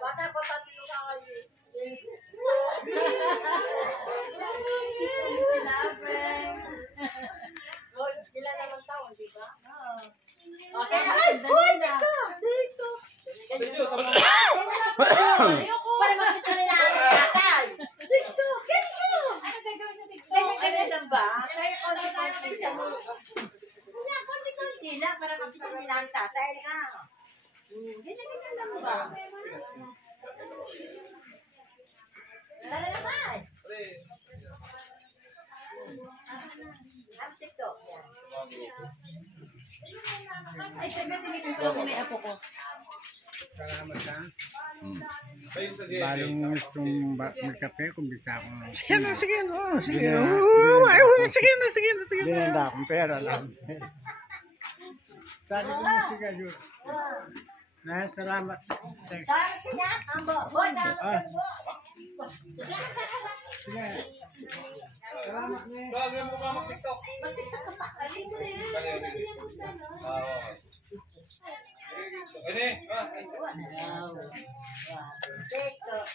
Bata pa tatlo ka kayo. Sila, friend. Ilan naman taon, di ba? Oo. Okay, ay, boy, dito! Dito! Ayoko! Wala makita nila ang tatay! Dito! Dito! Ano gagawin sa TikTok? Ganyan lang ba? Kaya ko na tayo nila. Wala, konti-konti lang para makita nila ang tatay nga. Ganyan lang ba? Tara naman! Ang TikTok yan. Ay, sabi sinipin ko lang may apo ko. Salamat ka. Balong gustong magkape kung bisa ako. Sige na. Sige na. Sige na. Binanda akong pera lang. Sabi ko na sige, Jus. Salamat. Thanks. Sarap siya, ambo. Boy, salamat po. Sige. Salamat niya. Bago mo ba mag-TikTok? Mag-TikTok ka pa. Alin mo rin. Ini. Wow. TikTok.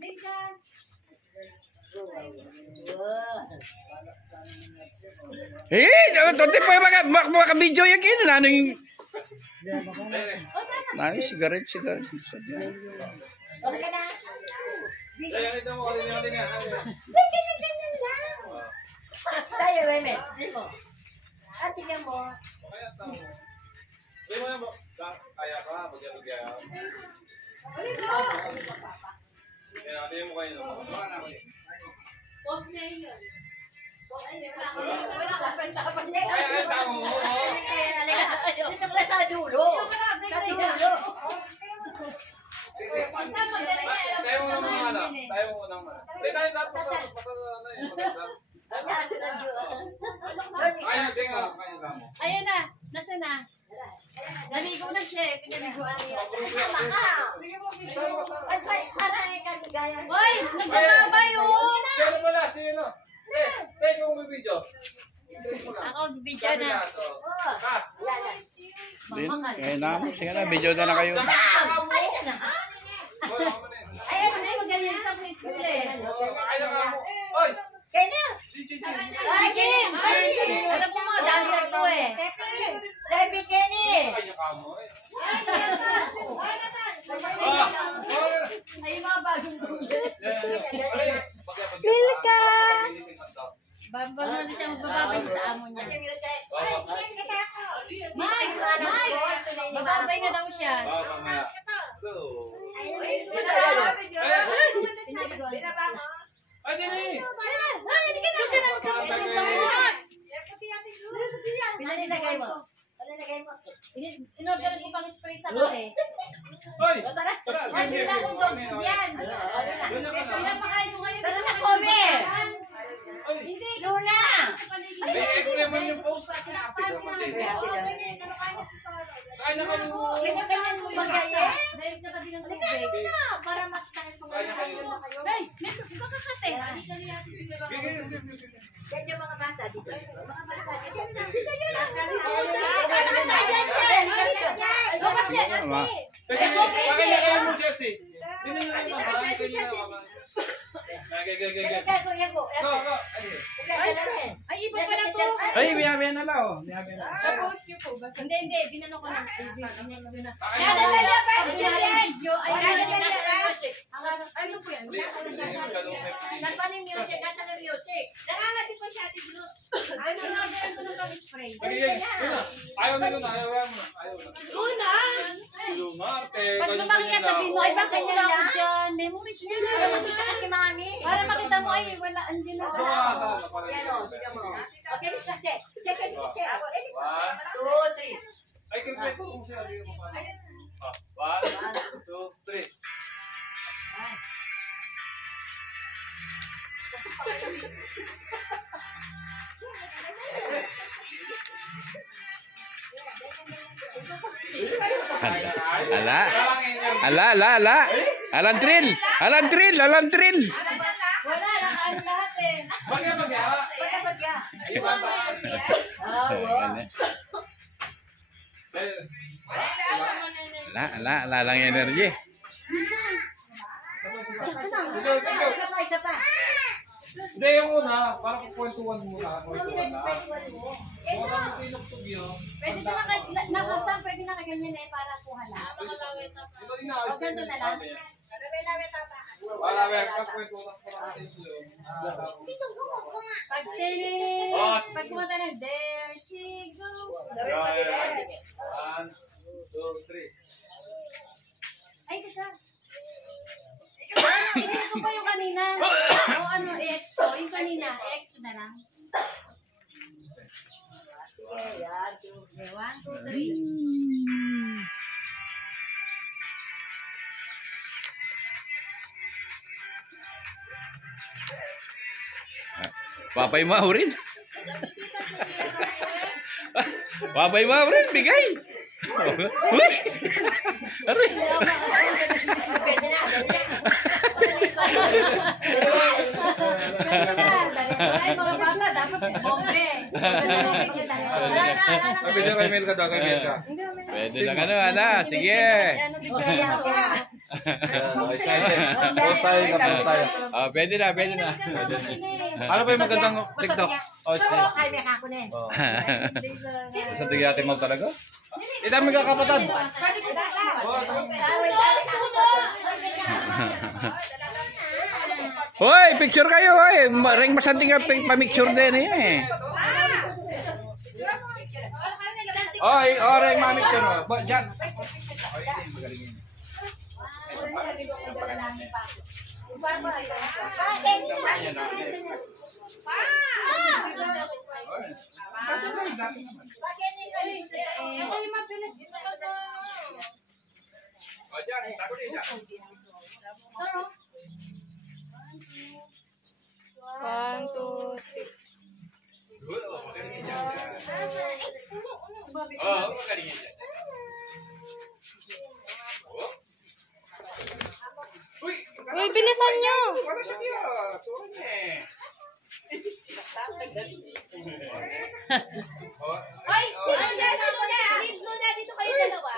Minsan. Tonti pa maka-video yan kayo. Ano yung... Cigarette. Okay ka na? Ayan, ito mo. Ganyan. Ganyan lang. Tayo, Remet. Dito. At tingnan mo. Kaya tao. Hindi mo yan. Kaya ka. Bagyan. Kaya mo kayo. Post na yun. Wala ka pa laban. Ay, tao mo. Dito ka sa dulo. Sa dulo. Tayo mo naman ano. Tayo mo naman. Hindi tayo lahat Ang kaso ng Diyos. Kaya lang mo. Ayan na. Nasa na? Naligo na siya. Pinaliguan niya. Tama ka. Ay, parang ka gaya. Hoy! Nagbababay oh! Sino pala? Sino? Pwede mo video. Ako, bibidyo na. Kaya na. Sige na. Video na kayo. Ay, ka na. Ayan na, magaling sa preschool eh. Kaya ka mo. Oy! Kaya na. Ay, Jim! Alam mo mga dancer to eh. Rebi Kenny. Kaya ka mo eh. Ay, yung mga bagong gulit. Milka. Bambang na siya magbababay sa amo niya. Mike! Magbabay na daw siya. Pinaliguan. Ay, dili! Gusto ka na magkakaroon. Pinalilagay mo. Pinalilagay mo. In-order ko pang spray sa kate. Hoy! Kasi lang kong dog food yan. Pinapakain ko ngayon. Pero na kome. Hindi. Luna. Ay, ko naman yung post natin. Apit naman din. Kaya na kayo. Ganyan mo magaye. Dahil na kami ng tubig. Halika na. Para makita sa mga kayo. Ay, meron ka kakate. Yan yung mga bata dito. Mga bata dito. Pakilala kayo mo, Jesse. Hindi na lang mama. Ito niyo na mama. Ay, iba pala to. Ay, biyabiyan na lang. Tapos yun po. Hindi. Binano ko na. Video. Ano po yan? Nagpaning music. Nasa ng music. Nakangati ko siya. In-orderan ko ng pang spray. Ayaw nilo na. Ayaw mo. Una! Lumarte. Pag lumaki ka sabihin mo, ay bakit wala ako dyan? Memories niya na. Makita ka kay mami. Para makita mo, ay wala, andyan na pala. Yan o. Tignan mo. Okay, dito check. Check. 1, 2, 3. 2, 3. Ay, kalkulate ko kung sinabi mo paano. 1, 2, 3. Alan trill. Wala, nakaano lahat eh. Bagya. Ah, wow. Wala, Ala lang energy. Isa pa. Hindi, yung una, parang kukwentuhan muna. Kukwentuhan na. Kung ano tinugtog yun. Pwede ka nakasam, pwede na kaganyan eh, para kuha na. Ito din na. O, ganito na lang. Wala, kukwentuhan para natin yun. Pag kumanta na, there she goes. One, two, three. Ay, teka. Hindi ko pa yung kanina. O ano, i-ex ko. Yung kanina, i-ex ko na lang. Okay, 1, 2, 3. Papay mo rin. Papay mo rin, bigay. Uy! Aray! Pwede na. Ay, mga bata, dapat bombe. Pwede kay Melka daw, kay Melka. Pwede lang ano, ana. Sige. Ano, bigyan mo. Pwede na. Ano ba yung magandang TikTok? Oh, Ay, may kakunin. sa tigyatin mo talaga? Ito ang magkakapatid. Hoy, picture kayo, hoy. Ring masanting ka pa-picture din eh. Oy, ring mamicture mo. Diyan. One, two, three. Uy, bilisan nyo! Ay, Luna, dito kayo dalawa.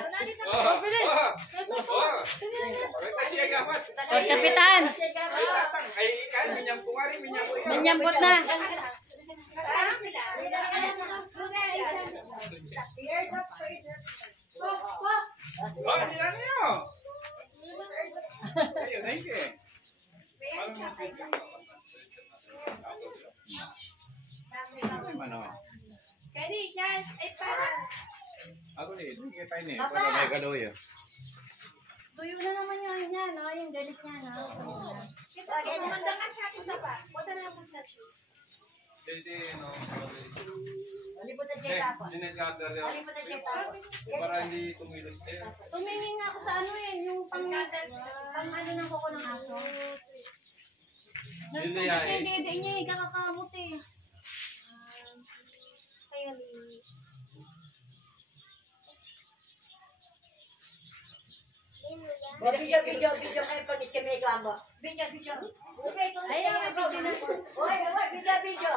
Kapitan! Minyambot na! Tuyo na naman yung niya, no? Yung galis niya, no? Kumanda ka siya, punta pa. Punta na po siya. Alipot na check up. Alipot na check up. Para hindi tumilos. Tumingin nga ako sa ano yan, yung pang ano ng kuko ng aso. Nagsugat yung dede niya eh, kakakamot eh. Kaya Video kayo pag iskemay ko amo. Video. ay, ang video na po. Video.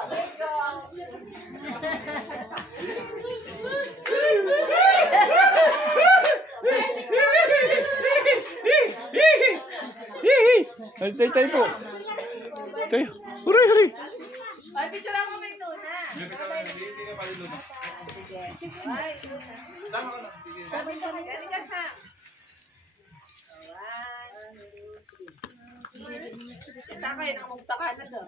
Tayo po. Tayo. Hurry. Ay, picture lang kami ito, ha? Hindi ka palilo na. Ay, Tama ka na. galing ka sa... Takay na, magtaka na daw.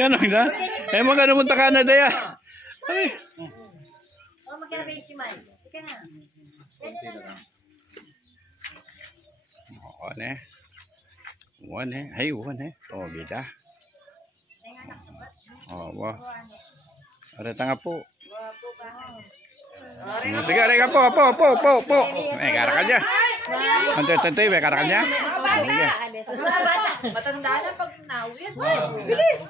Ganon na. Eh, magano munta ka na daya. Ay. Magkano si Man? Ika na. One eh. Hey, one eh. Oh, bida. Oh, wah. Ada tanga po. Sige, aray po. Eh, karakalnya. Tante, may karakalnya. Mga bata, alis. Matanda na pag nawin. Bilis!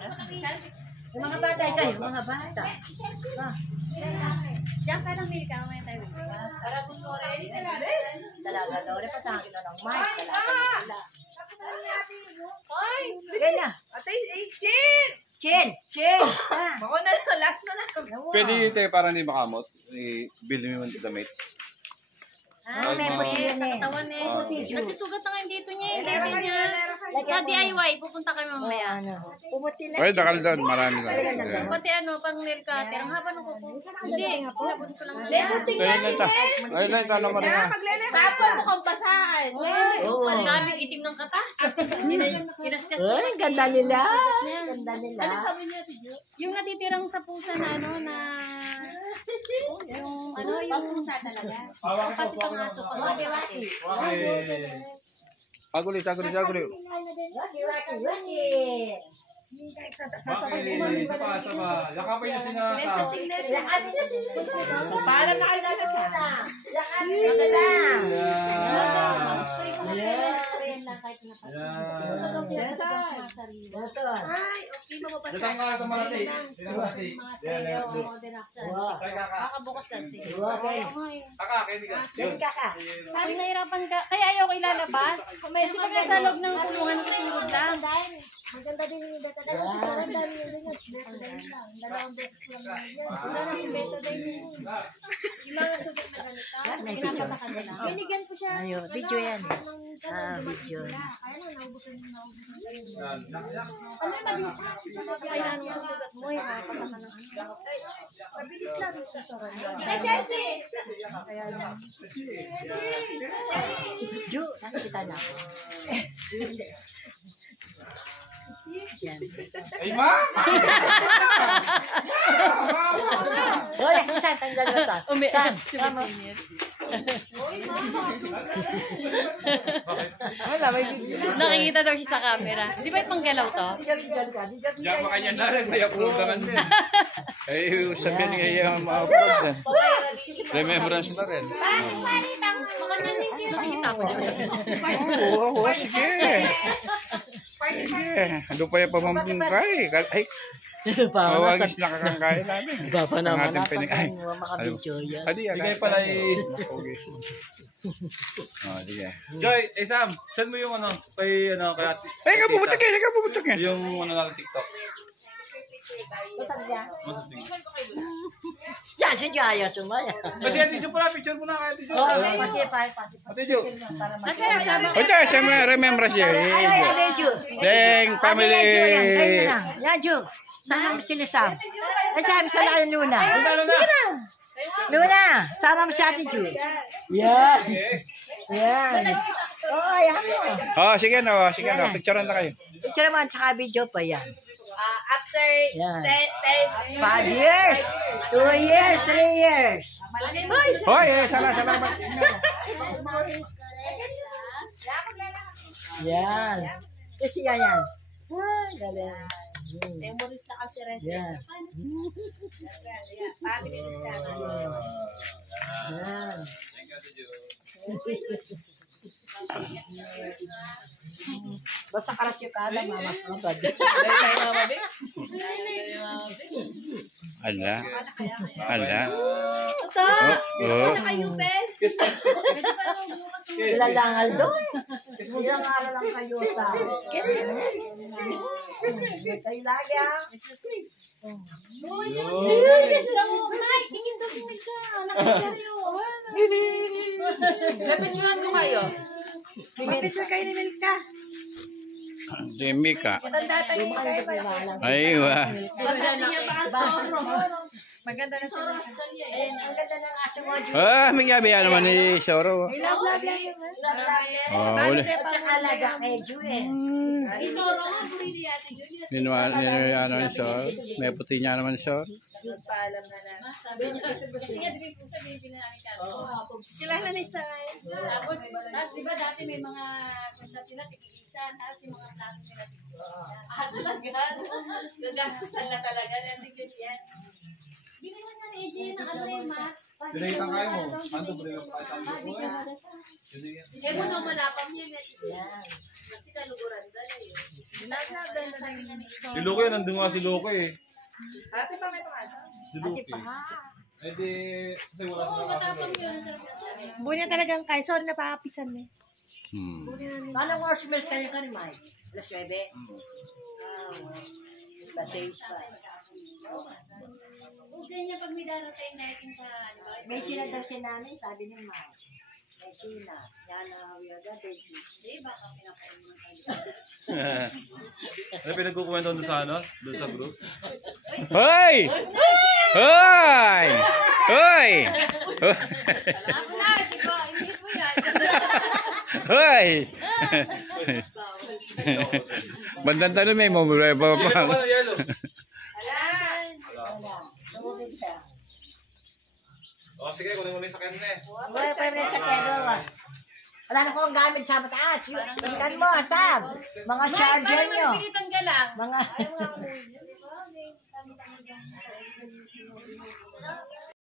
Yung mga bata kayo, mga bata. Diyan ka lang, Milka. Mamaya tayo. Talaga daw, patangin na ng mic. Talaga na. Hoy! Sige na. Atay, Chin! Chin! Ako na lang, last na lang. Pwede ito para hindi makamot. Bili mo yung damit. May puti yun Sa eh. katawan eh. Puti, Ju. Nagsusugat na ngayon dito niya. Dito niya. Sa DIY, pupunta kami mamaya. Pumuti na. Ay, dakal doon. Marami lang. Pati pang nail cutter. Ang haba ng kuko. Hindi, sinabot ko lang. Ay, tanong mo rin. Tapos mukhang basahan. Oo. Malamig itim ng katas. Kinaskas ko. Ay, ganda nila. Ganda nila. Ano sabi niya, Tijo? Yung natitirang sa pusa na yung yung pusa talaga. Pati pang aso pa. Waki-waki. Aguli. Waki-waki. Waki. Sapa. Yakapin niyo sinasa. Lakad niya sila. Paalam na kayo na sa. Lakad niya sila. Ay, okay, mababasa. Datang nga sa malati. Kakabukas natin. Kaka, kaya ka. Sabi nahirapan ka. Kaya ayaw ko ilalabas. Kasi pag nasa loob ng kulungan, natutulog lang. Maganda din yung betadine. Sobrang dami yung betadine lang. Dalawang beses lang yan. Wala na yung betadine. Yung mga sugat na ganito, pinapatakan nila. Binigyan ko siya. Ayo, video yan. Ah, video. Kaya na, naubusan yung Ano yung nabisa? Kaya ano sa sugat mo, yung mapatakan ng ano. mabilis lang yung susuran. Ju, nakikita na ako. Yan. Ay, ma! Hoy, saan? Tanggal mo saan? Saan? Sumisingit. Wala, may video. Nakikita daw siya sa camera. Di ba yung panggalaw to? Diyan pa kanya na rin. May upload naman din. Ay, sabihin nga yung ma-upload din. Remembrance na rin. Nakikita ko dyan sa Oo, sige. Sige. Ano pa yung pamamungkay? Ay, mawagis na kakangkay namin. Bapa naman, Ang ating pinig- ay, makabidyo yan. Adi, Bigay pala Oh, sige. Joy, Sam, send mo yung kay ate. Ay, kapupunta kayo. Yung natin TikTok. Masag niya. Masarap. Yan, si Jaya sumaya. Kasi Ate Jo pala, picture mo na kay Ate Jo. Oo, pati. Ate Jo. O, dyan, siyempre, remembrance yun. Ay, Ju. Deng, family. Kayo na. Yan, Ju. Sama mo sila Sam. Ay, sabi sa layo Luna. Luna, sama mo si Ate Ju. Yan. Yan. Oo, yan mo. Oh, sige no. Picturean na kayo. Picture naman, tsaka video pa yan. After Yan. 10 5 years, 2 years, 3 years. Hoy, salamat. Yan. Kasi yan. Ah, galing. Memories na kasi rin. Yan. Family din siya. Yan. Thank you, Ate Jo. Basta karas yung kada, mama. Ala. Ito! Kayo, Ben? Ilan lang doon. Ilang araw lang kayo sa... Kayo lagi ah. Napicturean ko kayo. Mag-picture kayo ni Milka. Si Mika. Matanda tayo kayo. Ay, wa. Maganda na sila. Ang ganda ng aso mo. Ah, may gabihan naman ni Soro. Love lang yun. Oh, Paano uli. tayo pag-alaga kay Ju eh? Isoro nga, puri natin yun. Ano ni Soro. May puti niya naman Soro. Paalam na namin. Sabi niya, kasi nga, di ba yung pusa, binibili namin kanto. Kilala ni Saray. Tapos, di ba dati may mga kanta sila, tigigisan, tapos yung mga plato nila tigigisan. Talaga? Gagastusan na talaga, natin yan. Binigyan nga ni AJ ng ano yung mat. Dinaitan kayo mo. Ano ba rin ang Eh mo naman napam yan. Yan. Kasi kaluguran dala yun. Si Luke, nandun nga si Luke eh. Ate pa may pangalan? Si Luke. Eh di, kasi wala Oo, sa matapang yun. Sarap yan. Buhay na talagang kayo. Sorry na papapisan mo. Paano mo oras kayo ka ni Mike? Alas 9? Alas 6 pa. ganyan pag may darating na itin sa ano ba? May sina daw si nanay, sabi ni Ma. May sina. Yan na, we are the baby. Di, baka pinakain mo kayo. Ano pinagkukwento doon sa ano? Doon sa group? Hoy! Hoy! Hoy! Ako na, sige, hindi po yan. Hoy! Bandang tanong may mabulay pa Yelo pa. ba na yelo? Tumubig siya. O sige, kunin mo na yung sakyan na eh. Wala pa rin sa kero. Wala na akong gamit sa mataas. Tingnan mo, Sam. Mga charger Parang nyo. malipilitan ka lang. Mga...